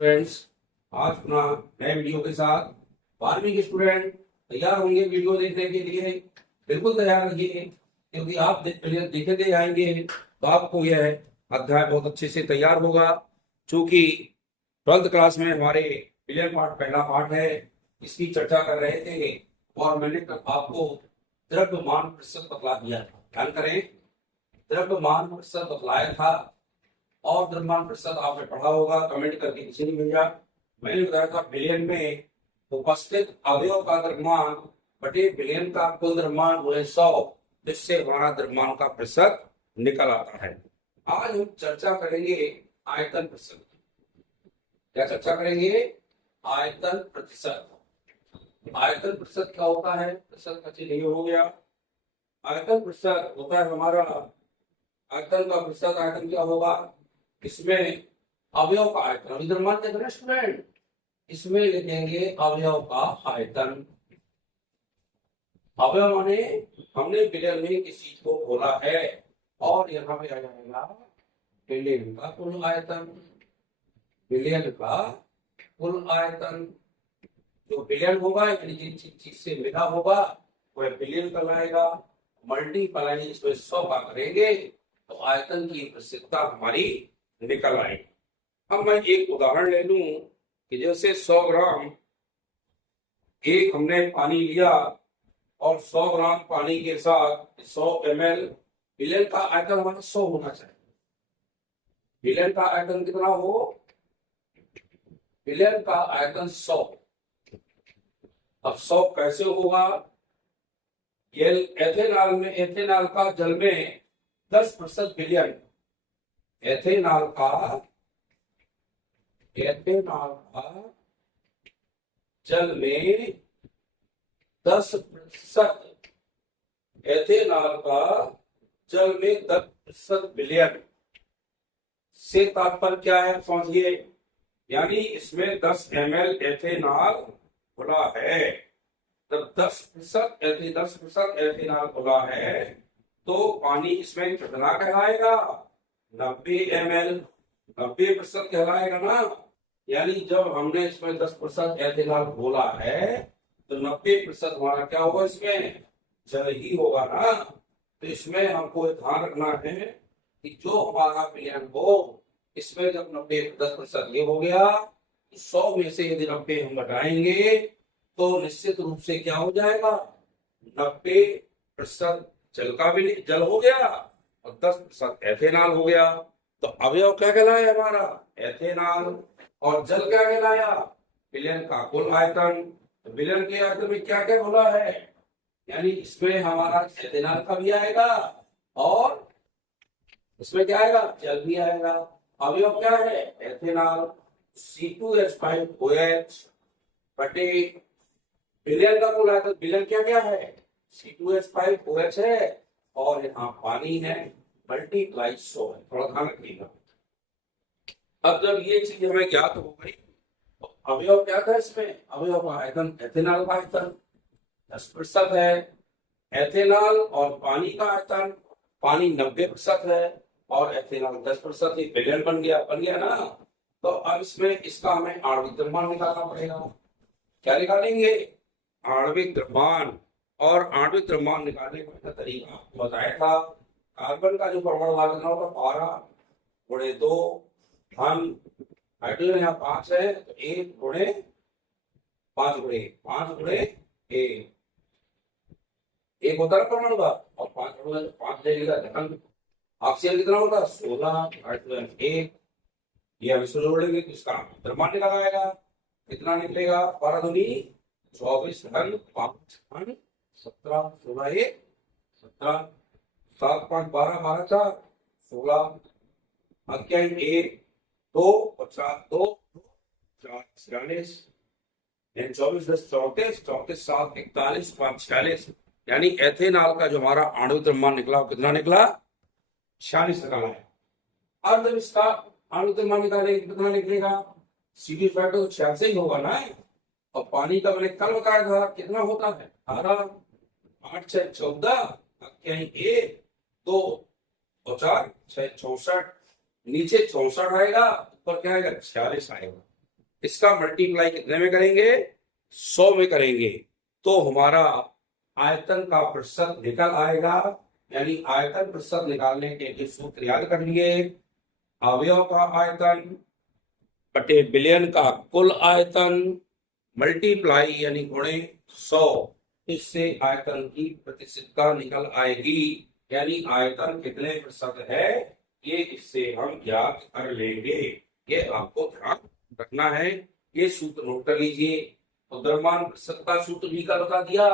Friends, आज अपना नए वीडियो के साथ 12वीं के स्टूडेंट तैयार होंगे वीडियो देखने के लिए। बिल्कुल तैयार रहिए, क्योंकि आप देखते आएंगे तो आपको यह अध्याय बहुत अच्छे से तैयार होगा। चूंकि 12th क्लास में हमारे बिलियन पार्ट पहला पार्ट है, इसकी चर्चा कर रहे थे और मैंने आपको द्रव्यमान प्रतिशत बतला दिया था। ध्यान करें, द्रव्यमान प्रतिशत बतलाया था और द्रव्यमान प्रतिशत आपने पढ़ा होगा, कमेंट करके किसी ने भेजा। मैंने बताया था बिलियन में उपस्थित अवयव का द्रव्यमान बटे बिलियन का कुल द्रव्यमान हुए 100, जिससे हमारा द्रव्यमान का प्रतिशत निकल आता है। आज हम चर्चा करेंगे आयतन प्रतिशत। क्या चर्चा करेंगे? आयतन प्रतिशत। आयतन प्रतिशत क्या होता है? प्रतिशत का चिन्ह ये हो गया। आयतन प्रतिशत होता है हमारा आयतन का प्रतिशत। आयतन क्या होगा? इसमें अवयव का आयतन, अभी द्रव्यमान कहते हैं स्टूडेंट, इसमें लिखेंगे अवयव का आयतन। अवयव माने हमने बिलियन में किसी चीज को खोला है और यहाँ पे आ जाएगा बिलियन का कुल आयतन। बिलियन का कुल आयतन जो बिलियन होगा, यानी जिस चीज से मिला होगा वह बिलियन कहलाएगा। मल्टीप्लाई इसमें 100 का करेंगे तो आयतन की प्रसिद्धता हमारी निकल आएगी। अब मैं एक उदाहरण ले लूं कि जैसे 100 ग्राम एक हमने पानी लिया और 100 ग्राम पानी के साथ 100 ml, बिलियन का आयतन हमारा 100 होना चाहिए। बिलियन का आयतन कितना हो? बिलियन का आयतन 100। अब 100 कैसे होगा? ये एथेनॉल का जल में 10% बिलियन, एथेनॉल का जल में 10%, एथेनॉल का जल में 10% बिलियन से तात्पर्य क्या है समझिए। यानी इसमें 10 ml एथेनॉल खुला है, जब 10% एथेनॉल खुला है तो पानी इसमें कितना कहलाएगा? 90 ml, 90% कहलाएगा ना। यानी जब हमने इसमें 10% एथेनॉल घोला है तो 90% हमारा क्या होगा? इसमें जल ही होगा ना। तो इसमें हमको ध्यान रखना है कि जो हमारा बिलियन हो, इसमें जब 10% ये हो गया, 100 में से यदि 90 हम घटाएंगे तो निश्चित रूप से क्या हो जाएगा? 90% जल हो गया और 10% एथेनॉल हो गया। तो अवयव क्या कहलाया हमारा? एथेनॉल। और जल क्या कहलाया? बिलियन का कुल आयतन। तो बिलियन के आयतन में क्या क्या बोला है? यानी इसमें हमारा एथेनॉल का भी आएगा और इसमें क्या आएगा? जल भी आएगा। अवयव क्या है? एथेनॉल। C2H5OH बटे बिलियन का कुल आयतन। बिलियन क्या क्या है? C2H5OH है और यहाँ पानी है, मल्टीप्लाई 100 है। थोड़ा ध्यान रखिएगा। अब जब ये चीज हमें ज्ञात हो गई तो अवयव क्या था इसमें? अवयव का आयतन, एथेनॉल का आयतन 10% है, एथेनॉल और पानी का आयतन, पानी 90% है और एथेनॉल 10%। बिलियन बन गया ना। तो अब इसमें इसका हमें आणविक द्रव्यमान निकालना पड़ेगा। क्या निकालेंगे? आणविक द्रव्यमान। और आणविक द्रव्यमान निकालने का तरीका आपको बताया था। कार्बन का जो परमाणु भार होगा 12 × 2 धन, हाइड्रोजन यहाँ 5 है तो 1 × 5 × 1 एक होता है परमाणु भार और 5 लेगा धन। ऑक्सीजन कितना होगा? 16, हाइड्रोजन 1। ये हम इसको जोड़ लेंगे तो इसका द्रव्यमान निकल आएगा। कितना निकलेगा? 12 दूनी 24 धन 5 धन 17, 16 1 17, 7 5 12 12 4 16, 1 2 और 4 2 4 46, 24 10 34, 34 7 41 5 46। यानी एथेनॉल का जो हमारा आणविक द्रव्यमान निकला वो कितना निकला? 46 निकला है। अब जब इसका आणविक द्रव्यमान निकालेंगे कितना निकलेगा? सीधी फैक्टर 86 ही होगा ना। और पानी का मैंने कल बताया था कितना होता है? 18, 8 6 14, 1 2 और 4 6 64, नीचे 64 आएगा, ऊपर क्या आएगा? 46 आएगा। इसका मल्टीप्लाई कितने में करेंगे? 100 में करेंगे तो हमारा आयतन का प्रतिशत निकल आएगा। यानी आयतन प्रतिशत निकालने के लिए सूत्र याद कर लिए, अवयव का आयतन बटे बिलियन का कुल आयतन मल्टीप्लाई यानी गुणे 100, इससे आयतन की प्रतिशतता निकल आएगी। यानी आयतन कितने प्रतिशत है ये इससे हम ज्ञात कर लेंगे। ये आपको ध्यान रखना है, ये सूत्र नोट कर लीजिए। तो द्रव्यमान प्रतिशत का सूत्र भी कल बता दिया,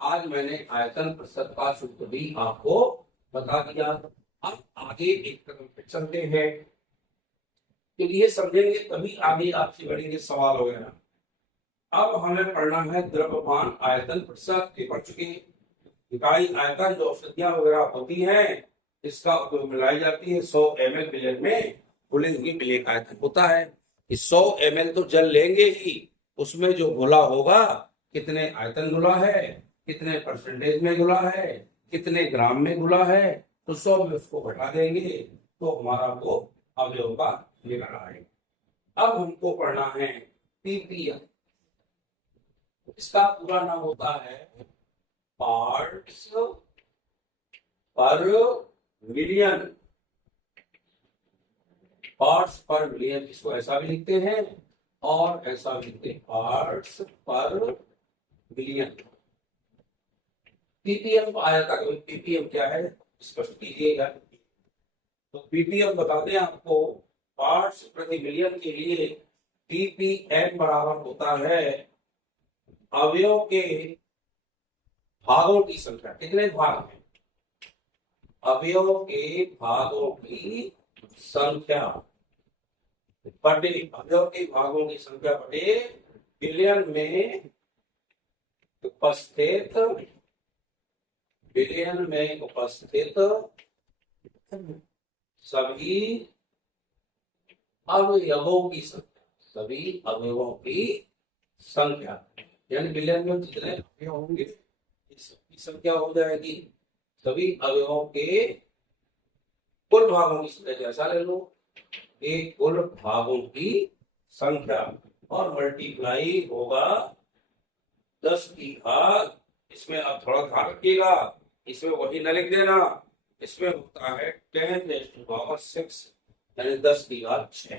आज मैंने आयतन प्रतिशत का सूत्र भी आपको बता दिया। अब आगे एक कदम पे चलते हैं, तो ये समझेंगे तभी आगे आपसे बढ़ेंगे सवाल वगैरह। अब हमें पढ़ना है द्रव्यमान आयतन प्रतिशत के पढ़ चुके। इकाई आयतन जो औषधियां वगैरह होती हैं इसका उपयोग मिलाई जाती है। 100 ml बिलियन में घुले हुए बिलियन आयतन होता है। इस 100 ml तो जल लेंगे ही, उसमें जो घुला होगा कितने आयतन घुला है, कितने परसेंटेज में घुला है, कितने ग्राम में घुला है, तो 100 में उसको घटा देंगे तो हमारा वो अवयव का निकल आएगा। अब हमको पढ़ना है पीपीएम। इसका पूरा नाम होता है पार्ट्स पर मिलियन। पार्ट्स पर मिलियन, इसको ऐसा भी लिखते हैं और ऐसा भी लिखते हैं, पार्ट्स पर मिलियन। पीपीएम आया था, पीपीएम क्या है स्पष्ट कीजिएगा। तो पीपीएम बता दें आपको, पार्ट्स प्रति मिलियन के लिए पीपीएम बराबर होता है अवयव के भागों की संख्या। कितने भाग हैं? अवयव के भागों की संख्या बटे अवयव के भागों की संख्या बटे बिलियन में उपस्थित सभी अवयवों की संख्या। सभी अवयवों की संख्या यानी बिलियन में जितने अवयव होंगे इसकी संख्या हो जाएगी। सभी अवयवों के कुल भागों की संख्या, जैसा ले लो एक कुल भागों की संख्या, और मल्टीप्लाई होगा 10 की घात। इसमें अब थोड़ा ध्यान रखिएगा, इसमें वही न लिख देना, इसमें होता है 10⁶ यानी 10 की घात 6।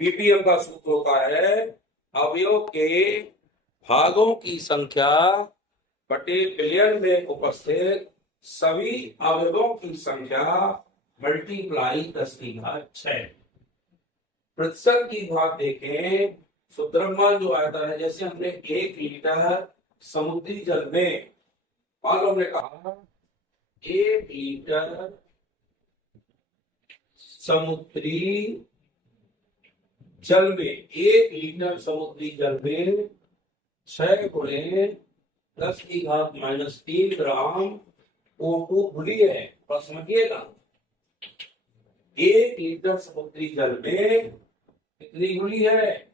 पीपीएम का सूत्र होता है अवयव के भागों की संख्या बटे बिलियन में उपस्थित सभी अवयवों की संख्या मल्टीप्लाई 10 की घात 6। प्रतिशत की घात देखें, द्रव्यमान जो आता है, जैसे हमने 1 लीटर समुद्री जल में, मान लो हमने कहा 1 लीटर समुद्री जल में, 1 लीटर समुद्री जल में 6 गुणे 10 की घात -3 ग्राम O2 घुली है। बस समझिएगा 1 लीटर समुद्री जल में कितनी घुली है?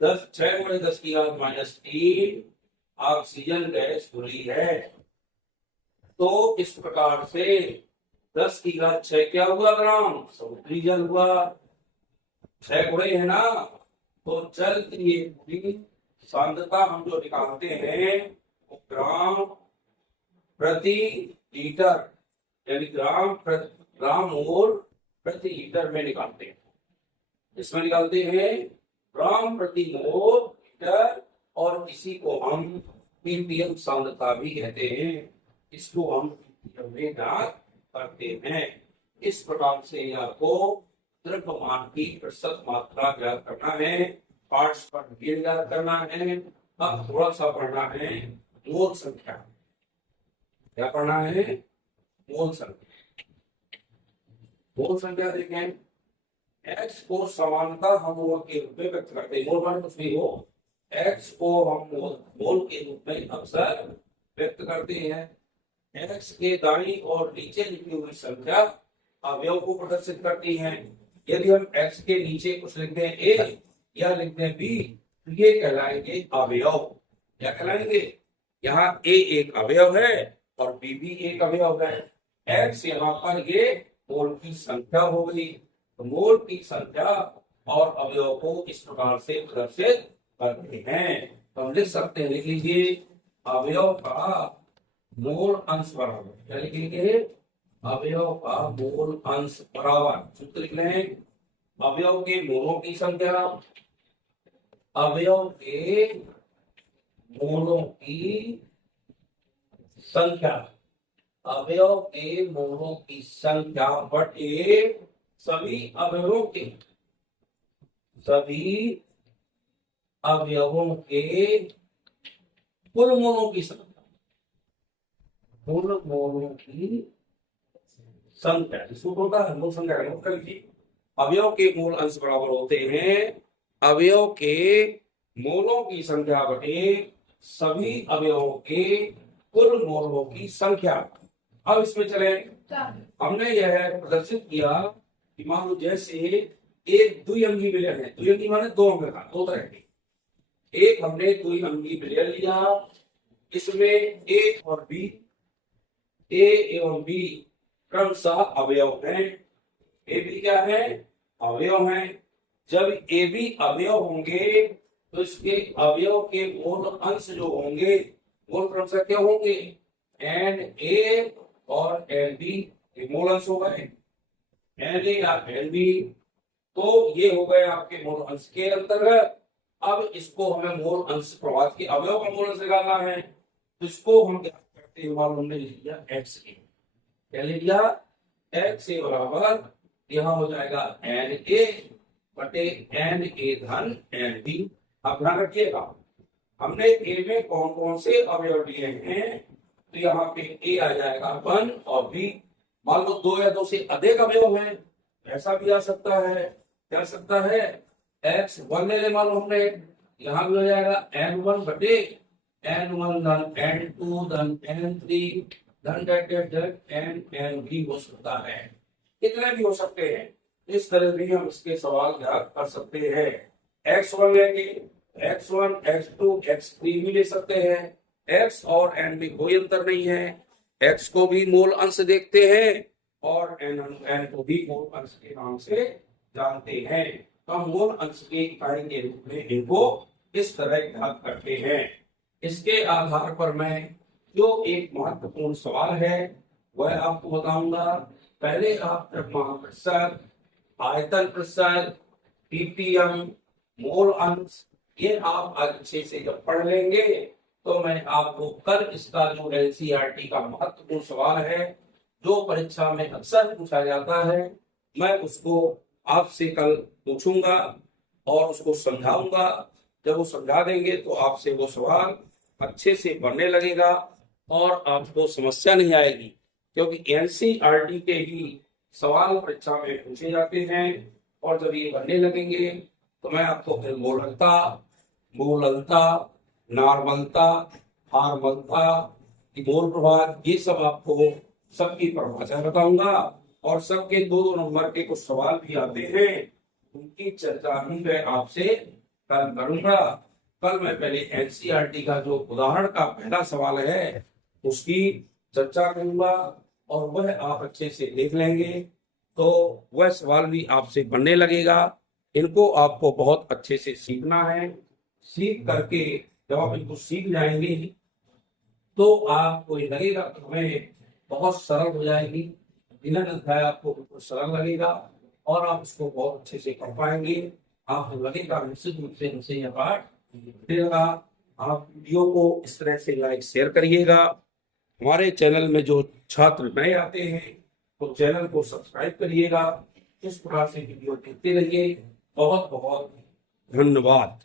6 गुणे 10 की घात -3 ऑक्सीजन गैस घुली है। तो इस प्रकार से 10 की घात 6 क्या हुआ ग्राम समुद्री जल हुआ। 6 गुणे है ना, तो जल की सांद्रता हम जो निकालते हैं वो ग्राम प्रति लीटर यानी ग्राम मोल प्रति लीटर में निकालते हैं। इसमें निकालते हैं ग्राम प्रति मोल लीटर, और इसी को हम पीपीएम सांद्रता भी कहते हैं। इसको हम पीपीएम में ज्ञात करते हैं। इस प्रकार से आपको द्रव्यमान की प्रतिशत मात्रा ज्ञात करना है, पार्ट्स पर मिलियन ज्ञात करना है। अब थोड़ा सा पढ़ना है मोल संख्या। क्या पढ़ना है? मोल संख्या। मोल संख्या देखें, एक्स को समानता हम मोल के रूप में व्यक्त करते हैं। मोल माने कुछ भी हो, एक्स को हम मोल के रूप में अक्सर व्यक्त करते हैं। एक्स के दाईं और नीचे लिखी हुई संख्या अवयव को प्रदर्शित करती है। यदि हम एक्स के नीचे कुछ लिख दें ए या लिख दें बी, तो ये कहलाएंगे अवयव। क्या कहलाएंगे? यहाँ ए एक अवयव है और बी भी एक अवयव है। एक्स यहाँ पर ये मोल की संख्या हो गई, तो मोल की संख्या और अवयव को इस प्रकार से प्रदर्शित करते हैं। तो हम लिख सकते हैं, लिख लीजिए, अवयव का मोल अंश बराबर, क्या लिखेंगे, अवयव का मोल अंश बराबर, सूत्र लिख रहे हैं, अवयव के मोलों की संख्या, अवयव के मोलों की संख्या, अवयव के मोलों की संख्या बटे सभी अवयवों के, सभी अवयवों के कुल मोलों की संख्या, कुल मोलों की संख्या, सूत्र होता है मूल संख्या का, नोट कर लीजिए, अवयव के मूल अंश बराबर होते हैं अवयव के मोलों की संख्या बटे सभी अवयवों के कुल मोलों की संख्या। अब इसमें चले, हमने यह प्रदर्शित किया कि मान लो जैसे एक द्विअंगी विलयन है, द्विअंगी माने दो अंग का, दो तरह के, एक हमने द्विअंगी विलयन लिया, इसमें ए और बी, ए एवं बी क्रमशः अवयव हैं, ए बी क्या है, अवयव हैं। जब ए बी अवयव होंगे तो इसके अवयव के मूल अंश जो होंगे, मूल क्रमशः क्या होंगे, एन ए और एन बी, मूल अंश हो गए, एन ए या एन बी, तो ये हो गए आपके मूल अंश के अंतर्गत। अब इसको हमें मूल अंश प्रभात के अवयव का मूल अंश निकालना है, तो इसको हम क्या करते हैं, हमने लिख दिया एक्स ए, क्या लिख दिया, एक्स ए बराबर यहाँ हो जाएगा एन ए बटे एन ए धन एन बी। अब ध्यान रखिएगा, हमने ए में कौन कौन से अवयव लिए हैं, तो यहाँ पे ए आ जाएगा 1 और बी, मान लो 2 या 2 से अधिक अवयव हैं, ऐसा भी आ सकता है, क्या सकता है, एक्स 1 ले ले मान लो हमने, यहाँ भी हो जाएगा n1 बटे n1 धन n2 धन n3 धन n भी हो सकता है, कितने भी हो सकते हैं। इस तरह भी हम इसके सवाल याद कर सकते हैं। x1 लेंगे, x1 x2 x3 भी ले सकते हैं, x और n में कोई अंतर नहीं है, x को भी मूल अंश देखते हैं और n को भी मूल अंश के नाम से जानते हैं। तो हम मूल अंश के इकाई के रूप में इनको इस तरह याद करते हैं। इसके आधार पर मैं जो एक महत्वपूर्ण सवाल है वह आपको बताऊंगा। पहले आप प्रतिशत, आयतन प्रतिशत, ppm, मोल अंश, ये आप अच्छे से जब पढ़ लेंगे तो मैं आपको कल इसका जो एनसीईआरटी का महत्वपूर्ण सवाल है जो परीक्षा में अक्सर पूछा जाता है, मैं उसको आपसे कल पूछूंगा और उसको समझाऊंगा। जब वो समझा देंगे तो आपसे वो सवाल अच्छे से बनने लगेगा और आपको समस्या नहीं आएगी, क्योंकि एनसीईआरटी के ही सवाल परीक्षा में पूछे जाते हैं और जब ये बनने लगेंगे तो मैं आपको फिर मोलकता, मूललता, नॉर्मलता, हार्मलता, मोल प्रभाव, ये सब आपको सबकी परिभाषा बताऊंगा और सबके 2-2 नंबर के कुछ सवाल भी आते हैं, उनकी चर्चा भी मैं आपसे कल करूंगा। कल मैं पहले एनसीईआरटी का जो उदाहरण का पहला सवाल है उसकी चर्चा करूंगा और वह आप अच्छे से देख लेंगे तो वह सवाल भी आपसे बनने लगेगा। इनको आपको बहुत अच्छे से सीखना है। सीख करके जब आप इनको सीख जाएंगे तो आपको ये लगेगा कि हमें बहुत सरल हो जाएगी, बिना अध्याय आपको बिल्कुल सरल लगेगा और आप इसको बहुत अच्छे से कर पाएंगे। आपको लगेगा निश्चित रूप से हमसे यह पाठ मिलेगा। आप वीडियो को इस तरह से लाइक शेयर करिएगा। हमारे चैनल में जो छात्र नए आते हैं तो चैनल को सब्सक्राइब करिएगा। इस प्रकार से वीडियो देखते रहिए। बहुत बहुत धन्यवाद।